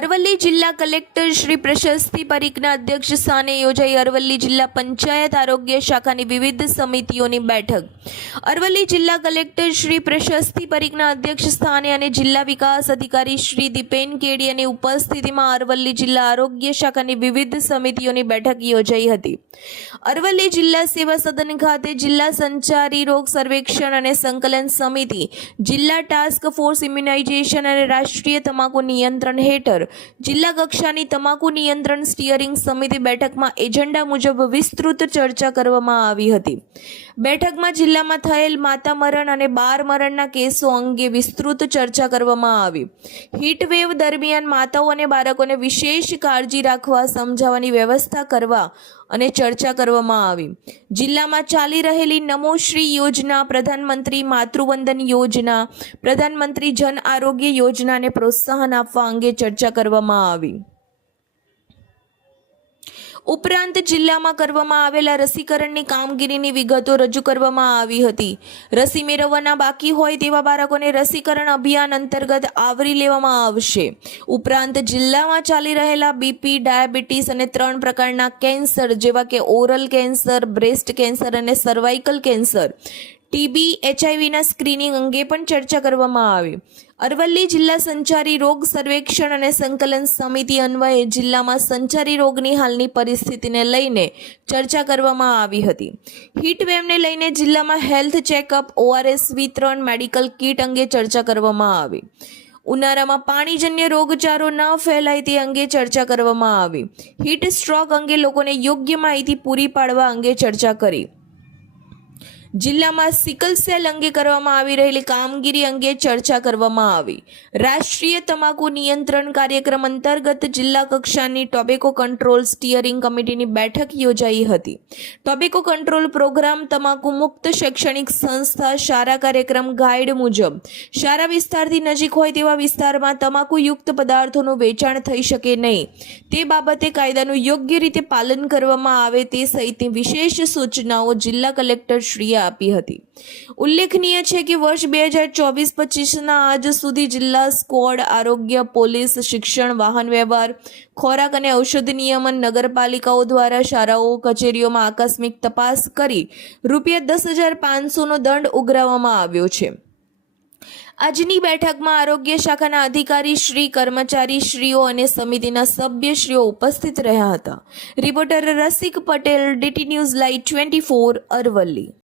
અરવલ્લી જિલ્લા કલેક્ટર શ્રી પ્રશસ્તિ પરીખના અધ્યક્ષ સ્થાને યોજાઈ અરવલ્લી જિલ્લા પંચાયત આરોગ્ય શાખાની વિવિધ સમિતિઓની બેઠક। અરવલ્લી જિલ્લા કલેક્ટર શ્રી પ્રશસ્તિ પરીખના અધ્યક્ષ સ્થાને અને જિલ્લા વિકાસ અધિકારી શ્રી દીપેન કેડિયાની ઉપસ્થિતિમાં અરવલ્લી જિલ્લા આરોગ્ય શાખાની વિવિધ સમિતિઓની બેઠક યોજાઈ હતી। અરવલ્લી જિલ્લા સેવા સદન ખાતે જિલ્લા સંચારી રોગ સર્વેક્ષણ અને સંકલન સમિતિ, જિલ્લા ટાસ્ક ફોર્સ ઇમ્યુનાઇઝેશન અને રાષ્ટ્રીય તમાકુ નિયંત્રણ હેઠળ જિલ્લા કક્ષાની તમાકુ નિયંત્રણ સ્ટીયરિંગ સમિતિ બેઠકમાં એજન્ડા મુજબ વિસ્તૃત ચર્ચા કરવામાં આવી હતી। બેઠકમાં જિલ્લામાં થયેલ માતા મરણ અને બાળ મરણના કેસો અંગે વિસ્તૃત ચર્ચા કરવામાં આવી। હીટ વેવ દરમિયાન માતાઓ અને બાળકોને વિશેષ કાળજી રાખવા સમજાવવાની વ્યવસ્થા કરવા અને ચર્ચા કરવામાં આવી। જિલ્લામાં ચાલી રહેલી નમોશ્રી યોજના, પ્રધાનમંત્રી માતૃવંદન યોજના, પ્રધાનમંત્રી જન આરોગ્ય યોજનાને પ્રોત્સાહન આપવા અંગે ચર્ચા કરવામાં આવી। ઉપરાંત જિલ્લામાં કરવામાં આવેલા રસીકરણની કામગીરીની વિગતો રજૂ કરવામાં આવી હતી। રસી મેળવવાના બાકી હોય તેવા બાળકોને રસીકરણ અભિયાન અંતર્ગત આવરી લેવામાં આવશે। ઉપરાંત જિલ્લામાં ચાલી રહેલા બીપી, ડાયાબિટીસ અને 3 પ્રકારના કેન્સર જેવા કે ઓરલ કેન્સર, બ્રેસ્ટ કેન્સર અને સર્વાઇકલ કેન્સર, ટીબી, એચઆઈવીના સ્ક્રીનિંગ અંગે પણ ચર્ચા કરવામાં આવી। અરવલ્લી જિલ્લા સંચારી રોગ સર્વેક્ષણ અને સંકલન સમિતિ અન્વયે જિલ્લામાં સંચારી રોગની હાલની પરિસ્થિતિને લઈને ચર્ચા કરવામાં આવી હતી। હીટ વેવને લઈને જિલ્લામાં હેલ્થ ચેકઅપ, ઓઆરએસ વિતરણ, મેડિકલ કીટ અંગે ચર્ચા કરવામાં આવી। ઉનાળામાં પાણીજન્ય રોગચાળો ન ફેલાય તે અંગે ચર્ચા કરવામાં આવી। હીટ સ્ટ્રોક અંગે લોકોને યોગ્ય માહિતી પૂરી પાડવા અંગે ચર્ચા કરી। જિલ્લામાં સિકલ સેલ અંગે કરવામાં આવી રહેલી કામગીરી અંગે ચર્ચા કરવામાં આવી। રાષ્ટ્રીય તમાકુ નિયંત્રણ કાર્યક્રમ અંતર્ગત જિલ્લા કક્ષાની ટોબેકો કંટ્રોલ સ્ટીયરિંગ કમિટીની બેઠક યોજાઈ હતી। ટોબેકો કંટ્રોલ પ્રોગ્રામ તમાકુ મુક્ત શૈક્ષણિક સંસ્થા શાળા કાર્યક્રમ ગાઈડ મુજબ શાળા વિસ્તારથી નજીક હોય તેવા વિસ્તારમાં તમાકુયુક્ત પદાર્થોનું વેચાણ થઈ શકે નહીં તે બાબતે કાયદાનું યોગ્ય રીતે પાલન કરવામાં આવે તે સહિતની વિશેષ સૂચનાઓ જિલ્લા કલેક્ટર શ્રીએ આપી હતી। ઉલ્લેખનીય છે કે વર્ષ 2024-25ના આજ સુધી જિલ્લા સ્ક્વોડ, આરોગ્ય, પોલીસ, શિક્ષણ, વાહન વ્યવહાર, ખોરાક અને ઔષધ નિયમન, નગરપાલિકાઓ દ્વારા શાળાઓ, કચેરીઓમાં આકસ્મિક તપાસ કરી ₹10,500નો દંડ ઉઘરાવવામાં આવ્યો છે। આજની બેઠકમાં આરોગ્ય શાખાના અધિકારી શ્રી, કર્મચારી શ્રીઓ અને સમિતિના સભ્યશ્રીઓ ઉપસ્થિત રહ્યા હતા। Reporter Rasik Patel, DT news live 24, Aravalli.